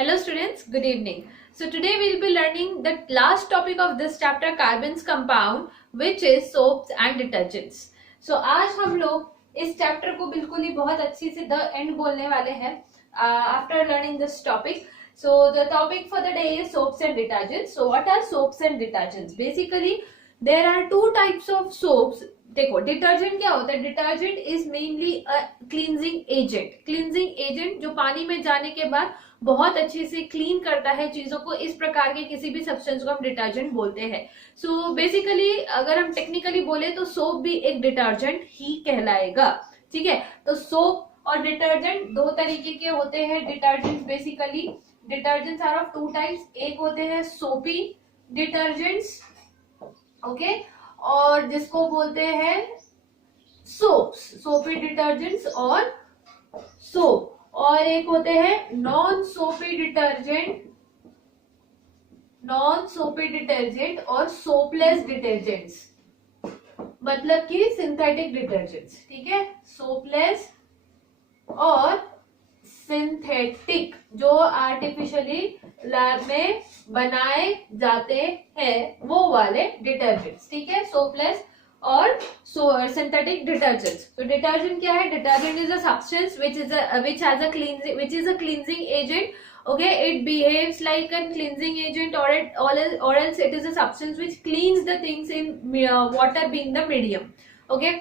Hello students, good evening. So today we'll be learning the last topic of this chapter, carbons compound, which is soaps and detergents. So आज हम लोग इस chapter को बिल्कुल ही बहुत अच्छी से the end बोलने वाले हैं after learning this topic. So the topic for the day is soaps and detergents. So what are soaps and detergents? Basically there are two types of soaps. देखो डिटर्जेंट क्या होता है? Detergent is mainly cleansing agent. Cleansing agent जो पानी में जाने के बाद बहुत अच्छे से क्लीन करता है चीजों को. इस प्रकार के किसी भी सब्सटेंस को हम डिटर्जेंट बोलते हैं. सो बेसिकली अगर हम टेक्निकली बोले तो सोप भी एक डिटर्जेंट ही कहलाएगा. ठीक है, तो सोप और डिटर्जेंट दो तरीके के होते हैं. Detergent basically detergents are of two types. एक होते हैं सोपी डिटर्जेंट्स, ओके, और जिसको बोलते हैं सोप्स, सोपी डिटर्जेंट्स और सोप. और एक होते हैं नॉन सोपी डिटर्जेंट, नॉन सोपी डिटर्जेंट और सोपलेस डिटर्जेंट्स, मतलब कि सिंथेटिक डिटर्जेंट्स. ठीक है, सोपलेस और सिंथेटिक जो आर्टिफिशियली लैब में बनाए जाते हैं वो वाले डिटर्जेंट्स. ठीक है, सोपलेस और सिंथेटिक डिटर्जेंट्स. तो डिटर्जेंट क्या है? Detergent is a substance which is a cleansing agent. Okay, it behaves like a cleansing agent or else it is a substance which cleans the things in water being the medium. Okay,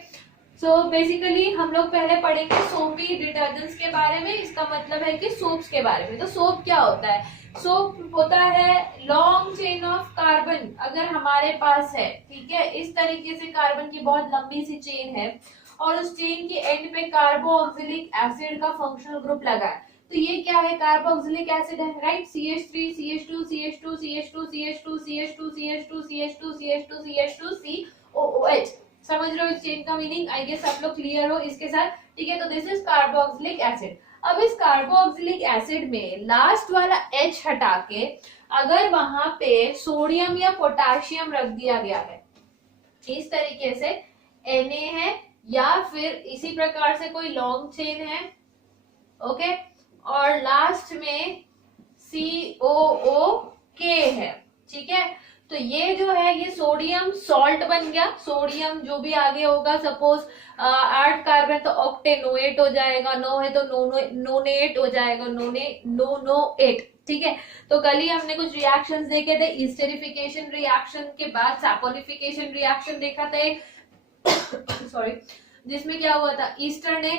so basically हम लोग पहले पढ़ेंगे सोपी detergents के बारे में. इसका मतलब है कि सोप्स के बारे में. तो सोप क्या होता है? सोप होता है लॉन्ग चेन ऑफ कार्बन. अगर हमारे पास है, ठीक है, इस तरीके से कार्बन की बहुत लंबी सी चेन है और उस चेन के एंड पे कार्बोक्सिलिक एसिड का फंक्शनल ग्रुप लगा है. तो ये क्या है? कार्बोक्सिलिक एसिड है, right. CH3 CH2 CH2 CH2 CH2 CH2 CH2 CH2 CH2 CH2 COOH. समझ रहे हो इस चेन का मीनिंग? आई गेस आप लोग क्लियर हो इसके साथ. ठीक है, तो दिस इज कार्बोक्सिलिक एसिड. अब इस कार्बोक्सिलिक एसिड में लास्ट वाला H हटा के अगर वहां पे सोडियम या पोटेशियम रख दिया गया है, इस तरीके से Na है या फिर इसी प्रकार से कोई लॉन्ग चेन है, ओके, और लास्ट में COOK है. ठीक है, तो ये जो है ये सोडियम सॉल्ट बन गया. सोडियम जो भी आगे होगा, सपोज 8 कार्बन तो ऑक्टेनोएट हो जाएगा, 9 है तो नोनेट हो जाएगा, नोनोएट. ठीक है, तो कल ही हमने कुछ रिएक्शंस देखे थे. ईस्टेरिफिकेशन रिएक्शन के बाद सैपोनिफिकेशन रिएक्शन देखा था एक सॉरी, जिसमें क्या हुआ था? ईस्टर ने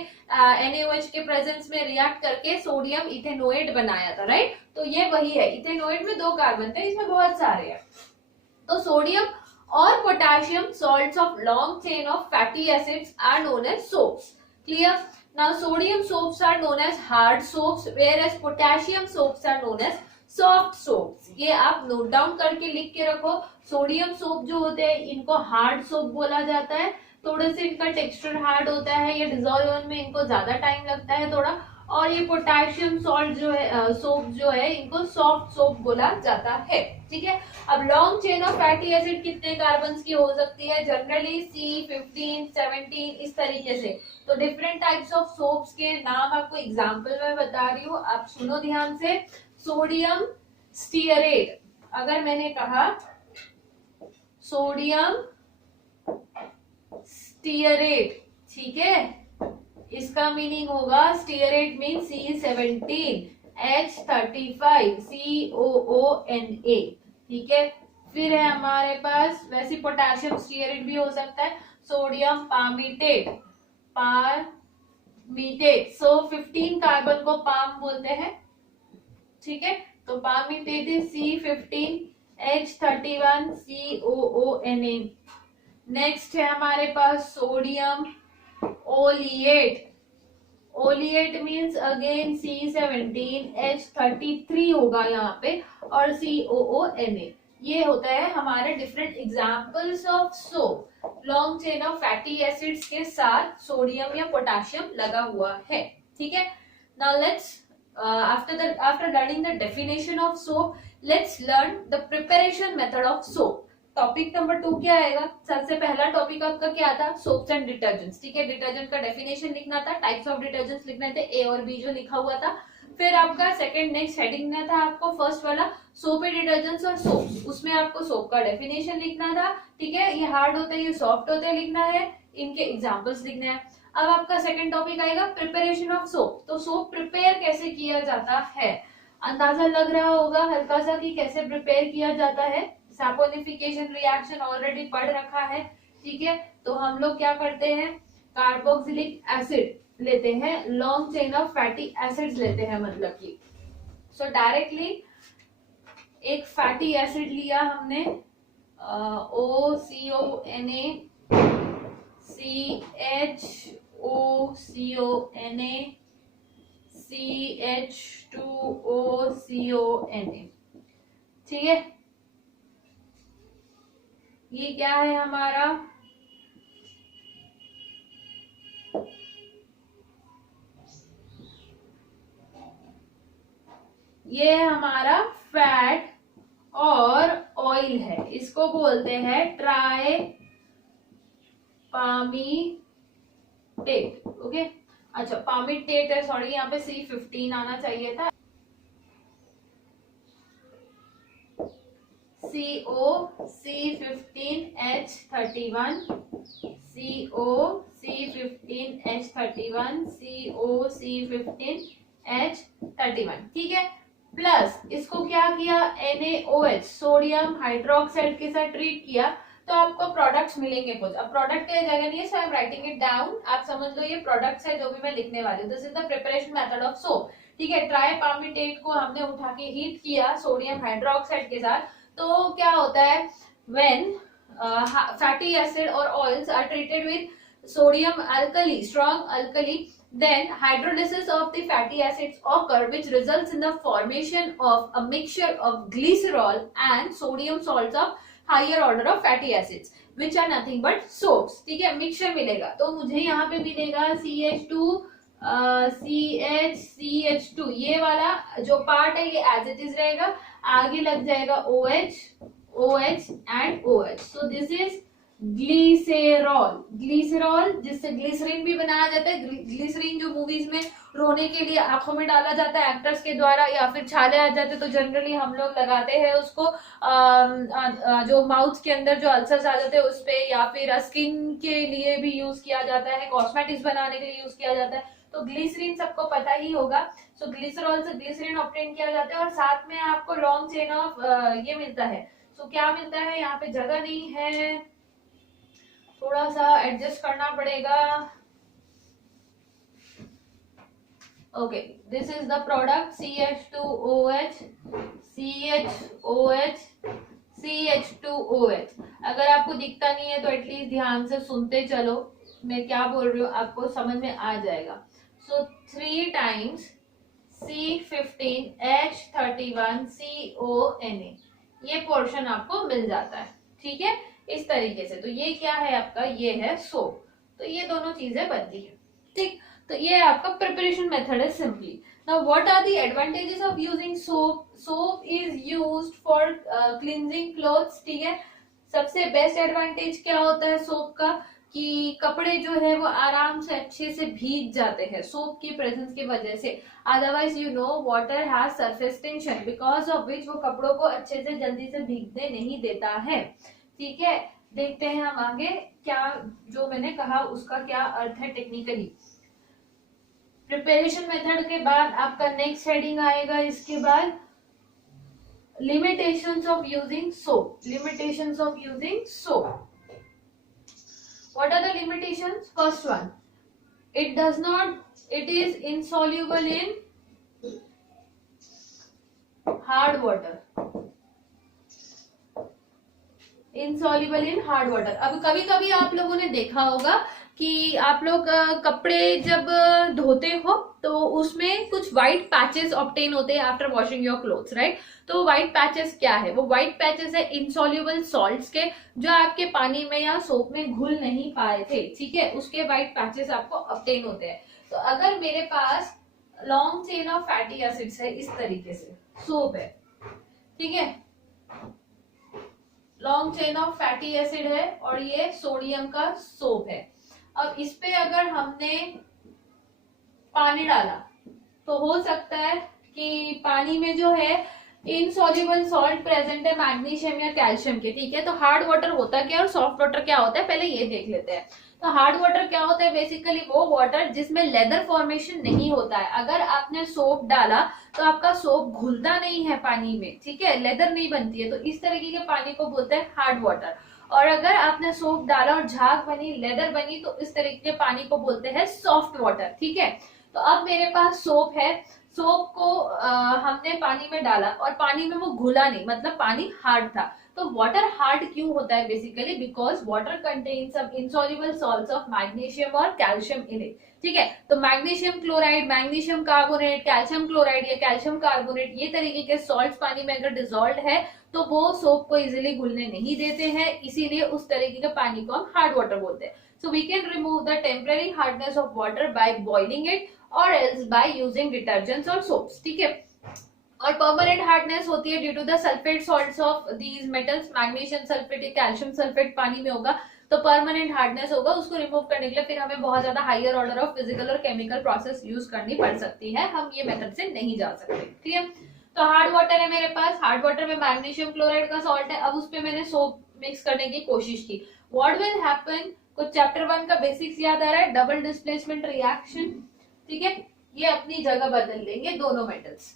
NaOH के प्रेजेंस में रिएक्ट करके सोडियम इथेनोएट बनाया था, राइट. तो ये वही है. इथेनोएट में 2 कार्बन थे, इसमें बहुत सारे हैं. तो सोडियम और potassium salts of long chain of fatty acids are known as soaps. Clear? Now sodium soaps are known as hard soaps, whereas potassium soaps are known as soft soaps. ये आप note down करके लिख के रखो. Sodium soap जो होते हैं इनको हार्ड सोप बोला जाता है. थोड़े से इनका टेक्सचर हार्ड होता है, ये डिजोल्व होने में इनको ज्यादा टाइम लगता है थोड़ा. और ये पोटेशियम सॉल्ट जो है सोप जो है इनको सॉफ्ट सोप बोला जाता है. ठीक है, अब long chain of fatty acid कितने कार्बन की हो सकती है? जनरली C15 17 इस तरीके से. तो डिफरेंट टाइप्स ऑफ सोप्स के नाम आपको एग्जांपल में बता रही हूँ, आप सुनो ध्यान से. सोडियम स्टीयरेट, अगर मैंने कहा सोडियम स्टीयरेट, ठीक है, इसका मीनिंग होगा stearate mean C17 H35 COONA. ठीक है, फिर है हमारे पास वैसे पोटेशियम स्टीयरेट भी हो सकता है, सोडियम पामीटेट, पामीटेट. सो 15 कार्बन को पाम बोलते हैं. ठीक है, तो पामीटेट is C15 H31 COONA. Next है हमारे पास sodium oleate. Oleate means again C17 H33 होगा यहाँ पे और COONA. ये होता है हमारे different examples of soap. Long chain of fatty acids के साथ सोडियम या पोटेशियम लगा हुआ है. ठीक है, now let's after learning the definition of soap, let's learn the preparation method of soap. Topic number 2 क्या आएगा? सबसे पहला टॉपिक आपका क्या था? Soaps and detergents. ठीक है, डिटर्जेंट का डेफिनेशन लिखना था, टाइप्स ऑफ डिटर्जेंट्स लिखने थे, ए और बी जो लिखा हुआ था. फिर आपका सेकंड नेक्स्ट हेडिंग में था आपको फर्स्ट वाला सोपी डिटर्जेंट्स और सोप, उसमें आपको सोप का डेफिनेशन लिखना था, ठीक है, ये हार्ड होते हैं ये सॉफ्ट होते हैं लिखना है, इनके एग्जांपल्स लिखने हैं। अब आपका सेकंड टॉपिक आएगा प्रिपरेशन ऑफ सोप, तो सोप प्रिपेयर कैसे किया जाता है, अंदाजा लग रहा होगा हल्का सा कि कैसे प्रिपेयर किया जाता है, सैपोनिफिकेशन रिएक्शन ऑलरेडी पढ़ रखा है, ठीक है। तो हम लोग क्या करते हैं, कार्बोक्सिलिक एसिड लेते हैं, long chain of fatty acids लेते हैं, मतलब कि सो डायरेक्टली एक फैटी एसिड लिया हमने, OCONA CHOCONA CH2OCONA, ठीक है। ये क्या है हमारा, ये हमारा फैट और ऑयल है, इसको बोलते हैं ट्राई पामीटेट, ओके। अच्छा पामीटेट है, सॉरी यहाँ पे C15 आना चाहिए था, COC15H31 COC15H31 COC15H31, ठीक है। प्लस इसको क्या किया, NaOH सोडियम हाइड्रोक्साइड के साथ ट्रीट किया, तो आपको प्रोडक्ट्स मिलेंगे कुछ। अब प्रोडक्ट की जगह नहीं है, so I am writing it down, आप समझ लो ये प्रोडक्ट्स है जो भी मैं लिखने वाली हूँ। This is the preparation method of soap, ठीक है। ट्राइपामीटेट को हमने उठा के हीट किया सोडियम हाइड्रोक्साइड के साथ, तो क्या होता है, व्हेन फैटी एसिड और oils are treated with sodium alkali, strong alkali, then hydrolysis of the fatty acids occur, which results in the formation of a mixture of glycerol and sodium salts of higher order of fatty acids, which are nothing but soaps, ठीक है। Mixture मिलेगा, तो मुझे यहाँ पे मिलेगा CH2 CH2, ये वाला जो पार्ट है ये एज इट इज रहेगा, आगे लग जाएगा OH OH and OH, so this is ग्लीसेरॉल, ग्लीसेरॉल जिससे ग्लिसरीन भी बनाया जाता है, ग्लिसरीन जो मूवीज में रोने के लिए आंखों में डाला जाता है एक्टर्स के द्वारा, या फिर छाले आ जाते तो जनरली हम लोग लगाते हैं उसको जो माउथ के अंदर जो अल्सर्स आ जाते हैं उस पे, या फिर स्किन के लिए भी यूज किया जाता है, कॉस्मेटिक्स बनाने के लिए यूज किया जाता है, तो ग्लिसरीन सबको पता ही होगा। सो ग्लिसरॉल से ग्लिसरीन ऑब्टेन किया जाता है, और साथ में आपको लॉन्ग चेन ऑफ ये मिलता है। सो क्या मिलता है, यहाँ पे जगह नहीं है, थोड़ा सा एडजस्ट करना पड़ेगा, okay. This is the product CH2OH CHOH CH2OH। अगर आपको दिखता नहीं है तो एटलीस्ट ध्यान से सुनते चलो, मैं क्या बोल रही हूँ आपको समझ में आ जाएगा। सो 3 times C15H31 CONA, ये पोर्शन आपको मिल जाता है, ठीक है, इस तरीके से। तो ये क्या है आपका, ये है सोप, तो ये दोनों चीजें बनती है, ठीक। तो ये आपका प्रिपरेशन मेथड है simply. Now what are the advantages of using soap, soap is used for cleansing clothes, ठीक है। सबसे बेस्ट एडवांटेज क्या होता है सोप का, कि कपड़े जो है वो आराम से अच्छे से भीग जाते हैं सोप की प्रेजेंस की वजह से। Otherwise you know water has surface tension, because of which वो कपड़ों को अच्छे से जल्दी से भीगने नहीं देता है, ठीक है। देखते हैं हम आगे क्या, जो मैंने कहा उसका क्या अर्थ है टेक्निकली। प्रिपरेशन मेथड के बाद आपका नेक्स्ट हेडिंग आएगा, इसके बाद limitations of using soap, limitations of using soap. What are the limitations? First one, it does not, it is insoluble in hard water, insoluble in hard water। अब कभी कभी आप लोगों ने देखा होगा कि आप लोग कपड़े जब धोते हो तो उसमें कुछ व्हाइट पैचेस ऑब्टेन होते हैं after washing your clothes, right. तो व्हाइट पैचेस क्या है, वो व्हाइट पैचेस है इनसॉल्युबल सॉल्ट्स के, जो आपके पानी में या सोप में घुल नहीं पाए थे, ठीक है, उसके व्हाइट पैचेस आपको ऑब्टेन होते हैं। तो अगर मेरे पास long chain of fatty acids है, इस तरीके से सोप है, ठीक है, long chain of fatty acid है और ये सोडियम का सोप है। अब इस पे अगर हमने पानी डाला तो हो सकता है कि पानी में जो है इनसॉल्युबल सॉल्ट प्रेजेंट है मैग्नीशियम या कैल्शियम के, ठीक है। तो हार्ड वाटर होता क्या है और सॉफ्ट वाटर क्या होता है, पहले ये देख लेते हैं। तो हार्ड वाटर क्या होता है, बेसिकली वो वाटर जिसमें लेदर फॉर्मेशन नहीं होता है। अगर आपने सोप डाला तो आपका सोप घुलता नहीं है पानी में, ठीक है, लेदर नहीं बनती है, तो इस तरीके के पानी को बोलते हैं हार्ड वाटर। और अगर आपने सोप डाला और झाग बनी, लेदर बनी, तो इस तरीके के पानी को बोलते हैं सॉफ्ट वाटर, ठीक है। तो अब मेरे पास सोप है, सोप को हमने पानी में डाला और पानी में वो घुला नहीं, मतलब पानी हार्ड था। तो वाटर हार्ड क्यों होता है, basically because water contains some insoluble salts of magnesium और कैल्शियम इन इट, ठीक है। तो magnesium chloride, magnesium carbonate, calcium chloride या कैल्शियम कार्बोनेट, ये तरीके के सॉल्ट्स पानी में अगर डिसॉल्व है तो वो सोप को इजिली घुलने नहीं देते हैं, इसीलिए उस तरीके के पानी को हम हार्ड वाटर बोलते हैं। So we can remove the temporary hardness of water by boiling it और एल्स बाय यूजिंग डिटर्जेंट्स और सोप्स, ठीक है। और परमानेंट हार्डनेस होती है due to the sulphate salts of these metals, magnesium sulphate या कैल्शियम सल्फेट पानी में होगा तो परमानेंट हार्डनेस होगा। उसको रिमूव करने के लिए फिर हमें बहुत ज्यादा हायर ऑर्डर ऑफ फिजिकल और केमिकल प्रोसेस यूज करनी पड़ सकती है, हम ये मेथड से नहीं जा सकते, ठीक है। तो हार्ड वाटर है मेरे पास, हार्ड वाटर में मैग्नीशियम क्लोराइड का सॉल्ट है। अब उस पे मैंने सोप मिक्स करने की कोशिश की। व्हाट विल हैपन, कुछ चैप्टर 1 का बेसिक्स याद आ रहा है, डबल डिस्प्लेसमेंट रिएक्शन, ठीक है। ये अपनी जगह बदल लेंगे दोनों मेटल्स।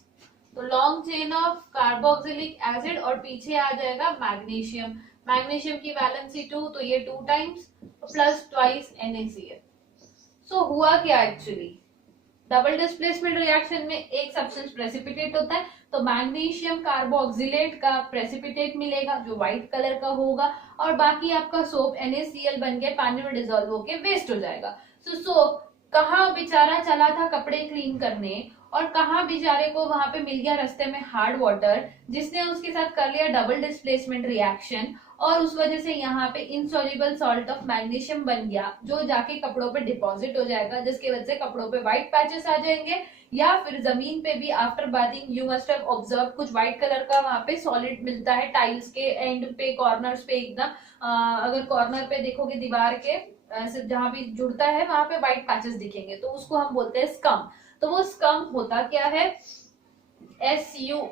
तो long chain of carboxylic acid और पीछे आ जाएगा मैग्नीशियम, मैग्नीशियम की वैलेंसी 2, तो ये 2 टाइम्स प्लस ट्वाइस NaCl। सो हुआ क्या एक्चुअली, डबल डिस्प्लेसमेंट रिएक्शन में एक सब्सटेंस प्रेसिपिटेट होता है, तो मैग्नीशियम कार्बोक्सिलेट का प्रेसिपिटेट मिलेगा जो व्हाइट कलर का होगा, और बाकी आपका सोप NaCl बन के पानी में डिसॉल्व होके वेस्ट हो जाएगा। सो सोप कहाँ बेचारा चला था कपड़े क्लीन करने, और कहाँ बेचारे को वहां पे मिल गया रास्ते में हार्ड वाटर, जिसने उसके साथ कर लिया डबल डिस्प्लेसमेंट रिएक्शन, और उस वजह से यहाँ पे इनसॉल्युबल सॉल्ट ऑफ मैग्नीशियम बन गया जो जाके कपड़ों पे डिपॉजिट हो जाएगा, जिसकी वजह से कपड़ों पे व्हाइट पैचेस आ जाएंगे, या फिर जमीन पे भी after bathing you must have observe कुछ व्हाइट कलर का वहां पे सॉलिड मिलता है टाइल्स के एंड पे, कॉर्नर्स पे एकदम, अगर कॉर्नर पे देखोगे दीवार के जहां भी जुड़ता है वहां पे व्हाइट पैचेस दिखेंगे, तो उसको हम बोलते हैं स्कम। तो वो स्कम होता क्या है, SCUM,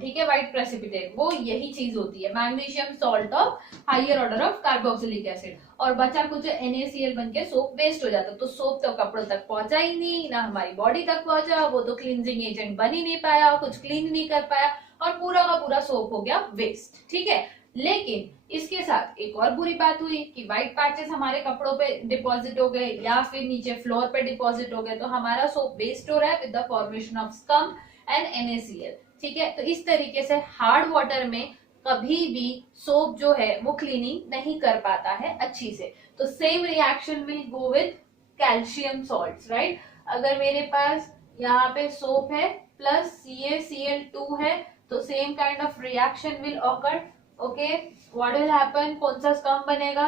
ठीक है, व्हाइट प्रेसिपिटेट, वो यही चीज होती है, magnesium salt of higher order of carboxylic acid, और बचा कुछ NaCl बन के सोप वेस्ट हो जाता। तो सोप तो कपड़ों तक पहुंचा ही नहीं, ना हमारी बॉडी तक पहुंचा, वो तो क्लींजिंग एजेंट बन ही नहीं पाया, कुछ क्लीन नहीं कर पाया, और पूरा का पूरा सोप हो गया वेस्ट, ठीक है। लेकिन इसके साथ एक और बुरी बात हुई कि व्हाइट पैचेस हमारे कपड़ों पे डिपॉजिट हो गए या फिर नीचे फ्लोर पे डिपॉजिट हो गए, तो हमारा सोप वेस्ट हो रहा है with the formation of scum and NaCl, ठीक है। तो इस तरीके से हार्ड वाटर में कभी भी सोप जो है वो क्लीनिंग नहीं कर पाता है अच्छी से। तो same reaction will go with calcium salts, right. अगर मेरे पास यहाँ पे सोप है प्लस CaCl2 है, तो same kind of reaction will occur, okay. What will happen, कौन सा स्कम बनेगा,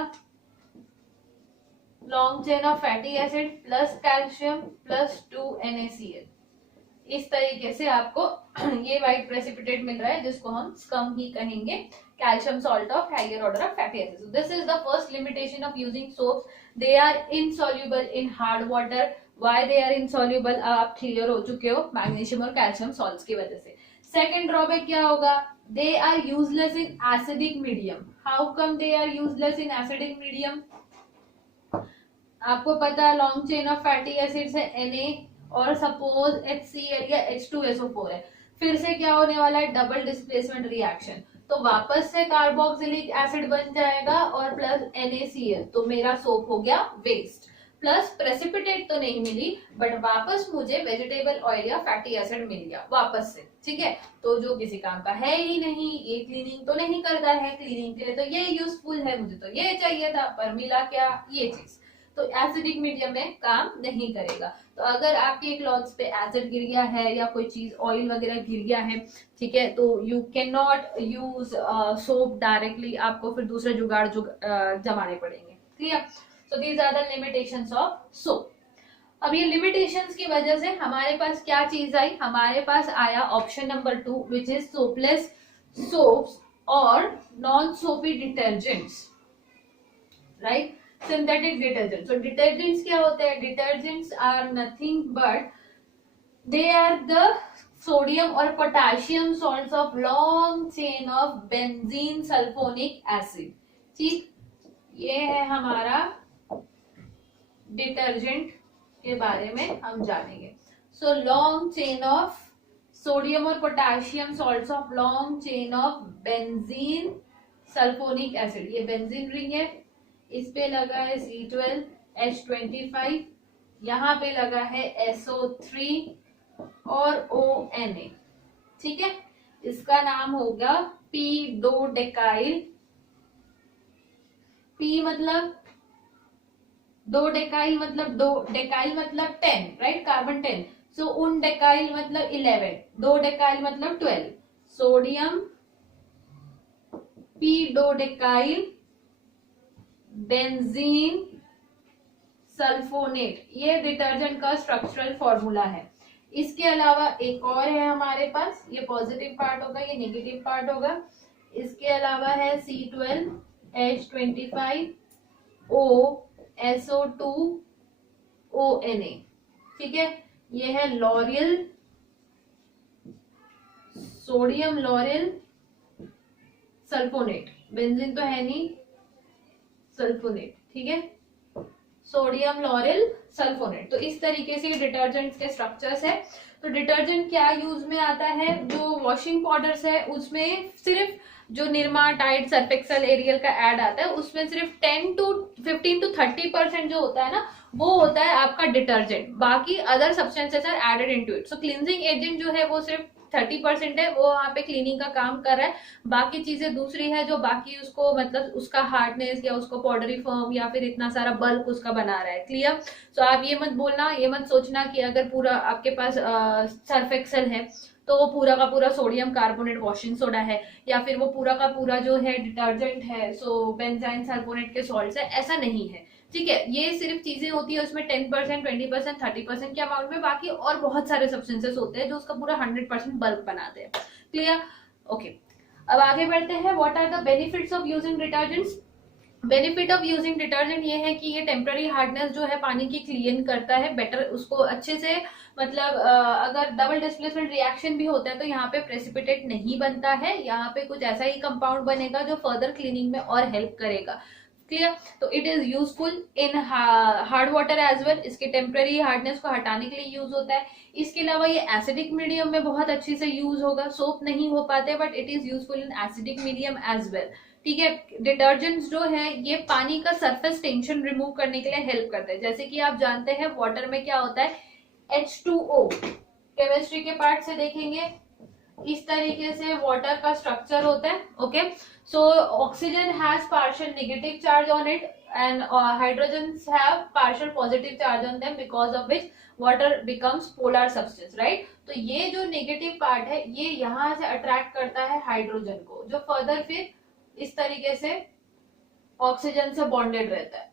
long chain of fatty acid plus calcium plus 2 NaCl। इस तरीके से आपको ये व्हाइट प्रेसिपिटेट मिल रहा है जिसको हम स्कम ही कहेंगे, calcium salt of higher order of fatty acid. This is the first limitation of using soaps, they are insoluble in hard water. Why they are insoluble आप क्लियर हो चुके हो, मैग्नीशियम और कैल्शियम सॉल्ट्स की वजह से। सेकेंड ड्रॉबैक क्या होगा, they are useless in acidic medium. How come they are useless in acidic medium? आपको पता है long chain of fatty acids है Na और सपोज HCl या H2SO4 है, फिर से क्या होने वाला है, डबल डिस्प्लेसमेंट रिएक्शन, तो वापस से कार्बोक्सिलिक एसिड बन जाएगा और प्लस NaCl, तो मेरा सोप हो गया वेस्ट, प्लस प्रेसिपिटेट तो नहीं मिली बट वापस मुझे वेजिटेबल ऑयल या फैटी एसिड मिल गया वापस से, ठीक है। तो जो किसी काम का है ही नहीं, ये क्लीनिंग तो नहीं करता है, क्लीनिंग के लिए तो ये यूजफुल है, मुझे तो ये चाहिए था, पर मिला क्या, ये चीज, तो एसिडिक मीडियम में काम नहीं करेगा। तो अगर आपके क्लॉथ्स पे एसिड गिर गया है या कोई चीज ऑयल वगैरह गिर गया है, ठीक है, तो you can not use soap directly, आपको फिर दूसरे जुगाड़ जमाने पड़ेंगे, clear. So these are the limitations of soap. अब ये limitations की वजह से हमारे पास क्या चीज आई, हमारे पास आया option number 2 which is soapless soaps और non soapy detergents, right? Synthetic detergents. So detergents क्या होते हैं, detergents are nothing but They are the sodium or potassium salts of long chain of benzene sulfonic acid. ठीक, ये है हमारा detergent के बारे में हम जानेंगे. So long chain of sodium और potassium salts of long chain of benzene sulphonic acid. ये बेंजीन रिंग है, इस पे लगा है C12H25, यहाँ पे लगा है SO3 और ONA. ठीक है, इसका नाम होगा P2 डेकाइल. P मतलब 2 डेकाइल मतलब 10, राइट, कार्बन 10. सो उन डेकाइल मतलब 11, 2 डेकाइल मतलब 12. Sodium P2 डेकाइल benzene sulphonate. ये डिटर्जेंट का स्ट्रक्चरल फॉर्मूला है. इसके अलावा एक और है हमारे पास, ये पॉजिटिव पार्ट होगा, ये नेगेटिव पार्ट होगा. इसके अलावा है C12H25 O SO2 ONA. ठीक है, ये है lauryl, sodium lauryl sulphonate. Benzene तो है नहीं, सल्फोनेट. ठीक है, सोडियम लॉरिल सल्फोनेट. तो इस तरीके से डिटर्जेंट्स के स्ट्रक्चर्स है. तो डिटर्जेंट क्या यूज में आता है, जो वॉशिंग पाउडर्स है उसमें सिर्फ जो Nirma, Tide, Surf Excel, Ariel का ऐड आता है, उसमें सिर्फ 15 to 30% जो होता है ना, वो होता है आपका डिटर्जेंट. बाकी other substances are added into it. So cleansing agent जो है वो सिर्फ 30% है, वो वहाँ पे क्लीनिंग का काम कर रहा है. बाकी चीजें दूसरी है जो बाकी उसको मतलब उसका हार्डनेस या उसको पाउडरी फॉर्म या फिर इतना सारा बल्क उसका बना रहा है. क्लियर. सो आप ये मत बोलना, ये मत सोचना कि अगर पूरा आपके पास सर्फ एक्सेल है तो वो पूरा का पूरा सोडियम कार्बोनेट वॉशिंग सोडा है, या फिर वो पूरा का पूरा जो है डिटर्जेंट है सो बेंजाइन सल्फोनेट के सॉल्ट्स है. ऐसा नहीं है. ठीक है, ये सिर्फ चीजें होती है उसमें 10%, 20%, 30% के अमाउंट में. बाकी और बहुत सारे सब्सटेंसेस होते हैं जो उसका पूरा 100% बल्क बनाते हैं. क्लियर. ओके, अब आगे बढ़ते हैं. What are the benefits of using detergents. Benefit of using detergent ये है कि ये टेम्पररी हार्डनेस जो है पानी की क्लीन करता है बेटर, उसको अच्छे से मतलब अगर डबल डिस्प्लेसमेंट रिएक्शन भी होता है तो यहाँ पे प्रेसिपिटेट नहीं बनता है. यहाँ पे कुछ ऐसा ही कंपाउंड बनेगा जो फर्दर क्लीनिंग में और हेल्प करेगा. क्लियर. तो it is useful in hard water as well. इसके टेम्पररी हार्डनेस को हटाने के लिए यूज होता है. इसके अलावा ये एसिडिक मीडियम में बहुत अच्छे से यूज होगा. सोप नहीं हो पाते but it is useful in acidic medium as well. ठीक है, डिटर्जेंट्स जो है ये पानी का सरफेस टेंशन रिमूव करने के लिए हेल्प करते हैं. जैसे कि आप जानते हैं वाटर में क्या होता है, H2O. केमिस्ट्री के पार्ट से देखेंगे, इस तरीके से वाटर का स्ट्रक्चर होता है. Okay, so oxygen has partial negative charge on it and hydrogens have partial positive charge on them, because of which water becomes polar substance. Right. तो ये जो नेगेटिव पार्ट है ये यहाँ से अट्रैक्ट करता है हाइड्रोजन को, जो फर्दर फिर इस तरीके से ऑक्सीजन से बॉन्डेड रहता है.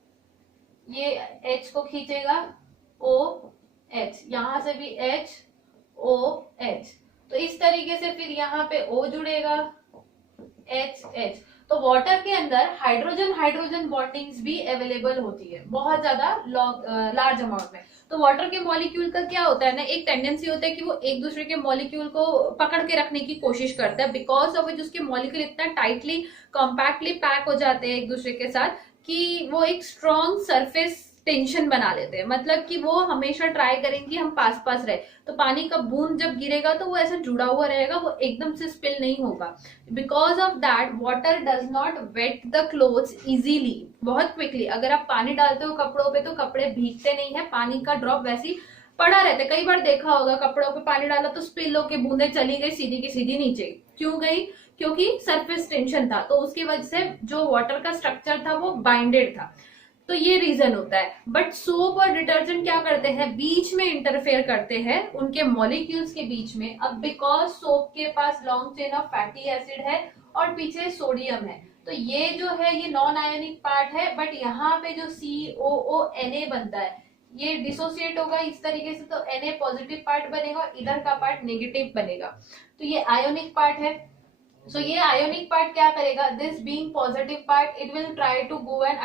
ये H को खींचेगा OH, यहाँ से भी HOH. तो इस तरीके से फिर यहाँ पे O जुड़ेगा HH. तो वाटर के अंदर हाइड्रोजन हाइड्रोजन बॉन्डिंग्स भी अवेलेबल होती है बहुत ज्यादा लार्ज अमाउंट में. तो वाटर के मॉलिक्यूल का क्या होता है ना, एक टेंडेंसी होता है कि वो एक दूसरे के मॉलिक्यूल को पकड़ के रखने की कोशिश करता है, बिकॉज ऑफ विच उसके मॉलिक्यूल इतना टाइटली कॉम्पैक्टली पैक हो जाते हैं एक दूसरे के साथ कि वो एक स्ट्रॉन्ग सरफेस टेंशन बना लेते हैं. मतलब कि वो हमेशा ट्राई करेंगे हम पास पास रहे, तो पानी का बूंद जब गिरेगा तो वो ऐसा जुड़ा हुआ रहेगा, वो एकदम से स्पिल नहीं होगा. Because of that water does not wet the clothes easily, बहुत क्विकली. अगर आप पानी डालते हो कपड़ों पे तो कपड़े भीगते नहीं है, पानी का ड्रॉप वैसे ही पड़ा रहता है. कई बार देखा होगा कपड़ों पे पानी डाला तो स्पिल होके बूंदे चली गई सीधी की सीधी नीचे. क्यों गई, क्योंकि सरफेस टेंशन था, तो उसकी वजह से जो वाटर का स्ट्रक्चर था वो बाइंडेड था. तो ये रीजन होता है. बट सोप और डिटर्जेंट क्या करते हैं, बीच में इंटरफेयर करते हैं उनके मॉलिक्यूल्स के बीच में. अब बिकॉज सोप के पास long chain of fatty acid है और पीछे सोडियम है, तो ये जो है ये नॉन आयोनिक पार्ट है. बट यहाँ पे जो COONA बनता है ये डिसोसिएट होगा इस तरीके से, तो Na पॉजिटिव पार्ट बनेगा और इधर का पार्ट नेगेटिव बनेगा. तो ये आयोनिक पार्ट है. So ये ionic part क्या करेगा, this being positive part, it will try to go and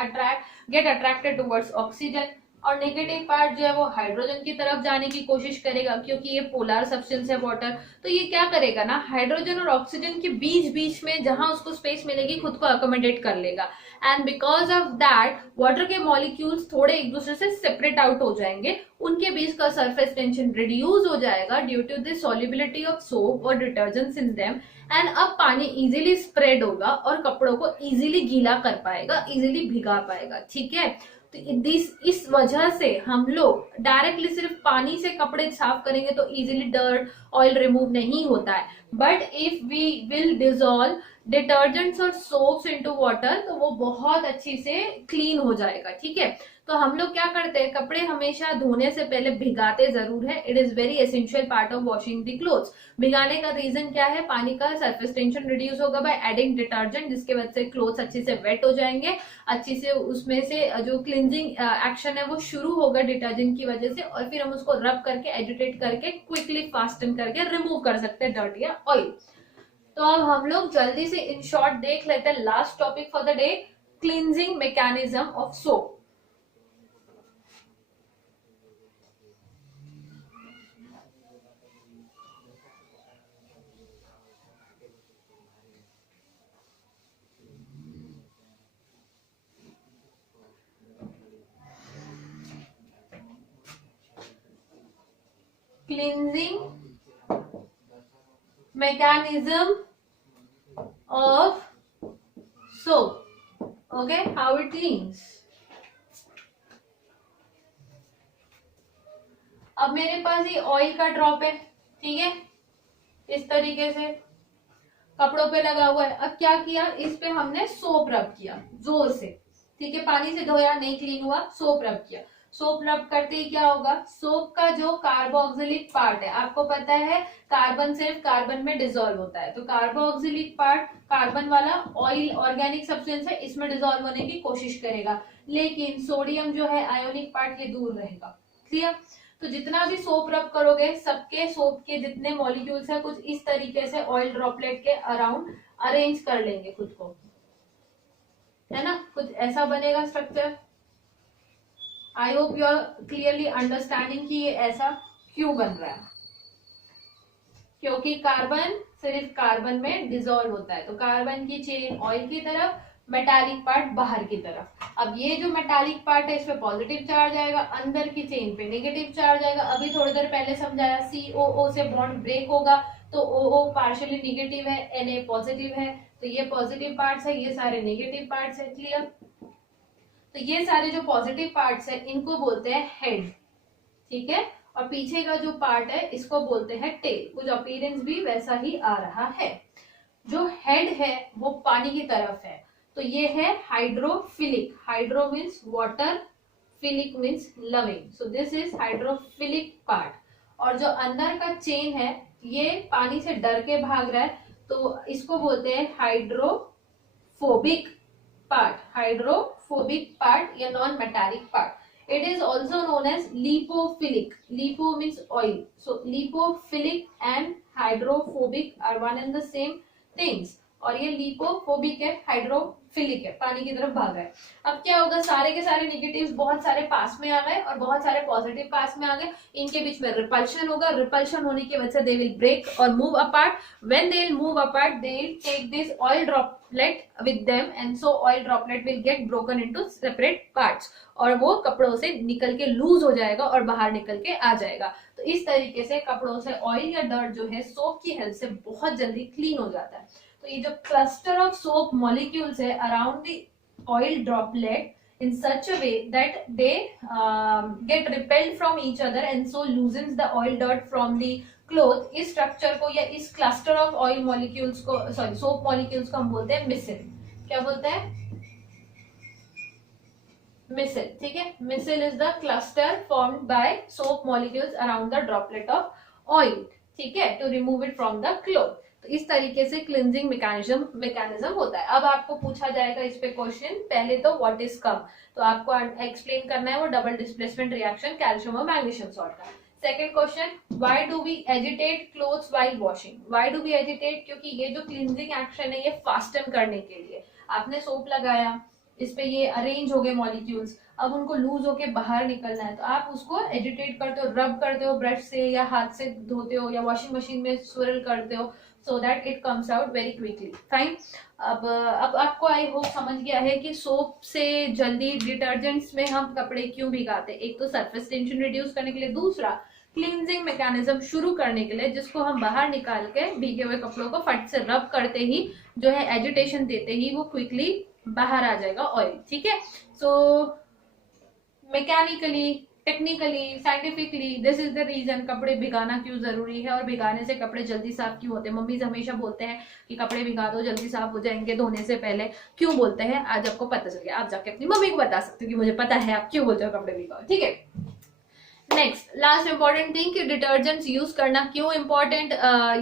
get attracted towards oxygen. और नेगेटिव पार्ट जो है वो हाइड्रोजन की तरफ जाने की कोशिश करेगा, क्योंकि ये पोलर सब्सटेंस है वाटर। तो ये क्या करेगा ना, हाइड्रोजन और ऑक्सीजन के बीच बीच में जहां उसको स्पेस मिलेगी खुद को अकोमोडेट कर लेगा। And because of that water के मॉलिक्यूल्स थोड़े एक दूसरे से सेपरेट आउट हो जाएंगे, उनके बीच का सरफेस टेंशन रिड्यूस हो जाएगा due to the solubility of soap और डिटर्जेंट्स इन देम। एंड अब पानी इजीली स्प्रेड होगा और कपड़ों को इजीली गीला कर पाएगा, इजीली भिगा पाएगा। ठीक है, तो इस वजह से हम लोग डायरेक्टली सिर्फ पानी से कपड़े साफ करेंगे तो इजीली डर्ट ऑयल रिमूव नहीं होता है। But if we will dissolve detergents और सोप्स इनटू वाटर तो वो बहुत अच्छी से क्लीन हो जाएगा। ठीक है, तो हम लोग क्या करते हैं, कपड़े हमेशा धोने से पहले भिगाते जरूर है। It is very essential part of washing the clothes. भिगाने का रीजन क्या है, पानी का सरफेस टेंशन रिड्यूस होगा बाय एडिंग डिटर्जेंट, जिसके वजह से क्लोथ्स अच्छे से वेट हो जाएंगे, अच्छी से उसमें से जो क्लींजिंग एक्शन है वो शुरू होगा डिटर्जेंट की वजह से, और फिर हम उसको रब करके एजिटेट करके क्विकली फास्टन करके रिमूव कर सकते हैं डर्ट या ऑयल। तो अब हम लोग जल्दी से इन शॉर्ट देख लेते हैं last topic for the day, cleansing mechanism of soap. Cleansing mechanism of soap. Okay, how it cleans. अब मेरे पास ये ऑयल का ड्रॉप है, ठीक है, इस तरीके से कपड़ों पे लगा हुआ है। अब क्या किया, इस पे हमने सोप रब किया जोर से, ठीक है, पानी से धोया नहीं, क्लीन हुआ, सोप रब किया। सोप रब करते ही क्या होगा, सोप का जो कार्बोक्सिलिक पार्ट है, आपको पता है कार्बन सिर्फ कार्बन में डिसॉल्व होता है, तो कार्बोक्सिलिक पार्ट कार्बन वाला ऑयल ऑर्गेनिक सब्सटेंस है, इसमें डिसॉल्व होने की कोशिश करेगा, लेकिन सोडियम जो है आयोनिक पार्ट ये दूर रहेगा। क्लियर, तो जितना भी सोप रब करोगे सबके सोप के जितने मॉलिक्यूल्स है कुछ इस तरीके से ऑयल ड्रॉपलेट के अराउंड अरेंज कर लेंगे खुद को, है ना, कुछ ऐसा बनेगा structure. I hope you are clearly understanding कि ये ऐसा क्यों बन रहा है, क्योंकि कार्बन सिर्फ कार्बन में डिसॉल्व होता है, तो कार्बन की चेन ऑयल की तरफ, मेटालिक पार्ट बाहर की तरफ। अब ये जो मेटालिक पार्ट है इस पे पॉजिटिव चार्ज आएगा, अंदर की चेन पे नेगेटिव चार्ज आएगा। अभी थोड़ी देर पहले समझाया, COO से बॉन्ड ब्रेक होगा तो OO पार्शियली नेगेटिव है, Na पॉजिटिव है, तो ये पॉजिटिव पार्ट्स है, ये सारे नेगेटिव पार्ट्स है। क्लियर, तो ये सारे जो पॉजिटिव पार्ट्स है इनको बोलते हैं हेड, ठीक है, और पीछे का जो पार्ट है इसको बोलते हैं टेल। कुछ अपीयरेंस भी वैसा ही आ रहा है। जो हेड है वो पानी की तरफ है, तो ये है hydrophilic, hydro means water, philic means loving, so this is hydrophilic part. और जो अंदर का चेन है ये पानी से डर के भाग रहा है, तो इसको बोलते हैं हाइड्रोफोबिक पार्ट, हाइड्रोफोबिक पार्ट या non metallic part. It is also known as lipophilic, lipo means oil, so lipophilic and hydrophobic are one and the same things. और ये लिपोफोबिक है, हाइड्रोफिलिक है, पानी की तरफ भाग है। अब क्या होगा, सारे के सारे नेगेटिव्स बहुत सारे पास में आ गए और बहुत सारे पॉजिटिव पास में आ गए, इनके बीच में रिपल्शन होगा, रिपल्शन होने की वजह से दे विल ब्रेक और move apart. When they will move apart they will take this oil droplet with them and so oil droplet will get broken into separate parts, और वो कपड़ों से निकल के लूज हो जाएगा और बाहर निकल के आ जाएगा। तो इस तरीके से कपड़ों से ऑयल या डर्ट जो है सोप की हेल्प से बहुत जल्दी क्लीन हो जाता है। तो ये जो क्लस्टर ऑफ सोप मॉलिक्यूल्स है around the oil droplet in such a way that they get repelled from each other and so loosens the oil dirt from the cloth, इस स्ट्रक्चर को या इस क्लस्टर ऑफ ऑयल मॉलिक्यूल्स को, sorry soap molecules को हम बोलते हैं missile. क्या बोलते हैं, मिसिल, ठीक है। Micelle is the cluster formed by soap molecules around the droplet of oil, ठीक है, to remove it from the cloth. तो इस तरीके से क्लींजिंग मैकेनिज्म होता है। अब आपको पूछा जाएगा इस पे क्वेश्चन, पहले तो व्हाट इज कम, तो आपको एक्सप्लेन करना है वो डबल डिस्प्लेसमेंट रिएक्शन कैल्शियम और मैग्नीशियम सॉल्ट का। Second question, why do we agitate clothes while washing, why do we agitate, क्योंकि ये जो क्लींजिंग एक्शन है ये फास्टन करने के लिए। आपने सोप लगाया, इस पे ये अरेंज हो गए मॉलिक्यूल्स, अब उनको लूज होके बाहर निकलना है, तो आप उसको एजिटेट करते हो, रब करते हो ब्रश से या हाथ से धोते हो या वॉशिंग मशीन में स्विरल करते हो, so that it comes out very quickly. Fine. अब आपको आई होप समझ गया है कि सोप से जल्दी डिटर्जेंट्स में हम कपड़े क्यों भिगाते हैं। एक तो सरफेस टेंशन रिड्यूस करने के लिए, दूसरा क्लींजिंग मैकेनिज्म शुरू करने के लिए, जिसको हम बाहर निकाल के भीगे हुए कपड़ों को फट से रब करते ही जो है एजिटेशन देते ही वो क्विकली बाहर आ जाएगा ऑयल। ठीक है, so mechanically, technically, scientifically this is the reason कपड़े भिगाना क्यों जरूरी है और भिगाने से कपड़े जल्दी साफ क्यों होते हैं। मम्मी हमेशा बोलते हैं कि कपड़े भिगा दो जल्दी साफ हो जाएंगे धोने से पहले, क्यों बोलते हैं आज आपको पता चल गया। आप जाके अपनी मम्मी को बता सकते हो कि मुझे पता है आप क्यों बोलते हो कपड़े भिगाओ। ठीक है, नेक्स्ट लास्ट इंपॉर्टेंट थिंग कि डिटर्जेंट्स यूज करना क्यों इंपॉर्टेंट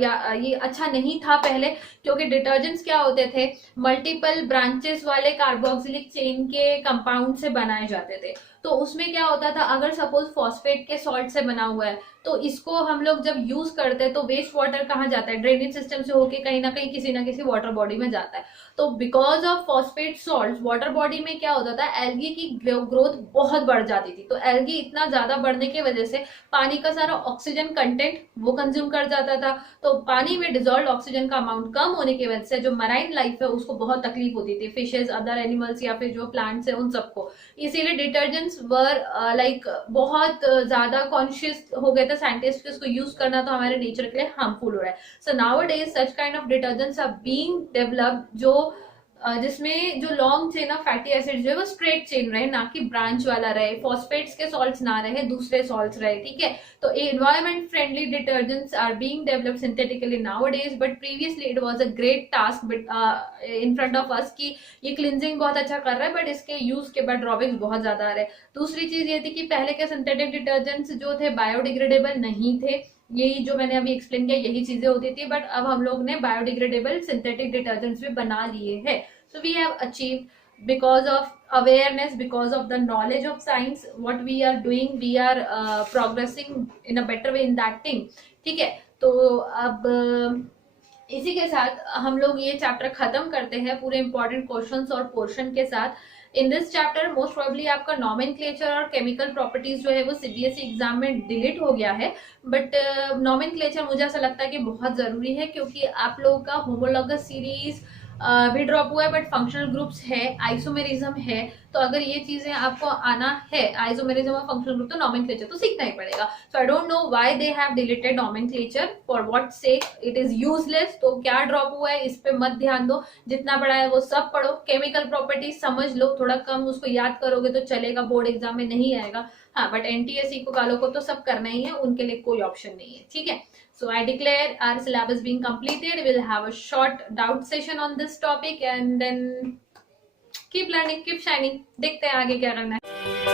या ये अच्छा नहीं था पहले, क्योंकि डिटर्जेंट्स क्या होते थे, मल्टीपल ब्रांचेस वाले कार्बोक्सिलिक चेन के कंपाउंड से बनाए जाते थे। तो उसमें क्या होता था, अगर सपोज फॉस्फेट के सॉल्ट से बना हुआ है तो इसको हम लोग जब यूज करते हैं तो वेस्ट वाटर कहाँ जाता है, ड्रेनेज सिस्टम से होके कहीं ना कहीं किसी ना किसी वाटर बॉडी में जाता है। तो because of phosphate salt water body में क्या होता था, एल्गी की ग्रोथ बहुत बढ़ जाती थी। तो एल्गी इतना ज्यादा बढ़ने की वजह से पानी का सारा ऑक्सीजन कंटेंट वो कंज्यूम कर जाता था। तो पानी में डिजोल्व ऑक्सीजन का अमाउंट कम होने की वजह से जो मराइन लाइफ है उसको बहुत तकलीफ होती थी, फिशेज, अदर एनिमल्स या फिर जो प्लांट्स है उन सबको। इसीलिए डिटर्जेंट्स वर लाइक बहुत ज्यादा कॉन्शियस हो गए थे साइंटिस्ट, इसको यूज करना तो हमारे नेचर के लिए हार्मफुल हो रहा है। So nowadays such kind of detergents are being developed जो जिसमें जो long chain of fatty acid जो है वो स्ट्रेट चेन रहे, ना कि ब्रांच वाला रहे, फॉस्फेट्स के सॉल्ट्स ना रहे, दूसरे सॉल्ट्स रहे। ठीक है, तो environment friendly detergents are being developed synthetically nowadays, but previously it was a great task but in front of us कि ये क्लिनजिंग बहुत अच्छा कर रहा है, बट इसके यूज के बाद ड्रॉबैक्स बहुत ज्यादा आ रहे हैं। दूसरी चीज ये थी कि पहले के सिंथेटिक डिटर्जेंट्स जो थे बायोडिग्रेडेबल नहीं थे, यही जो मैंने अभी एक्सप्लेन किया यही चीजें होती थी, बट अब हम लोग ने बायोडिग्रेडेबल सिंथेटिक डिटर्जेंट्स भी बना लिए हैं। So we have achieved because of awareness, because of the knowledge of science, what we are doing, we are progressing in a better way in that thing. ठीक है, तो अब इसी के साथ हम लोग ये चैप्टर खत्म करते हैं पूरे इंपॉर्टेंट क्वेश्चंस और पोर्शन के साथ। In this chapter most probably आपका नॉमेनक्लेचर और केमिकल प्रॉपर्टीज जो है वो सीबीएसई एग्जाम में डिलीट हो गया है, बट नॉमेनक्लेचर मुझे ऐसा लगता है कि बहुत जरूरी है, क्योंकि आप लोगों का होमोलॉगस सीरीज भी ड्रॉप हुआ है, बट फंक्शनल ग्रुप्स है, आइसोमेरिज्म है, तो अगर ये चीजें आपको आना है, आइसोमेरिज्म और फंक्शनल ग्रुप, तो नॉमेनक्लेचर तो सीखना ही पड़ेगा। So I don't know why they have deleted nomenclature, for what sake, it is useless. तो क्या ड्रॉप हुआ है इस पे मत ध्यान दो, जितना पढ़ा है वो सब पढ़ो। केमिकल प्रॉपर्टीज समझ लो, थोड़ा कम उसको याद करोगे तो चलेगा, बोर्ड एग्जाम में नहीं आएगा। हाँ, बट एनटीएससी को वालों को तो सब करना ही है, उनके लिए कोई ऑप्शन नहीं है। ठीक है, so I declare our syllabus being completed. We'll have a short doubt session on this topic and then keep learning, keep shining. देखते हैं आगे क्या करना है।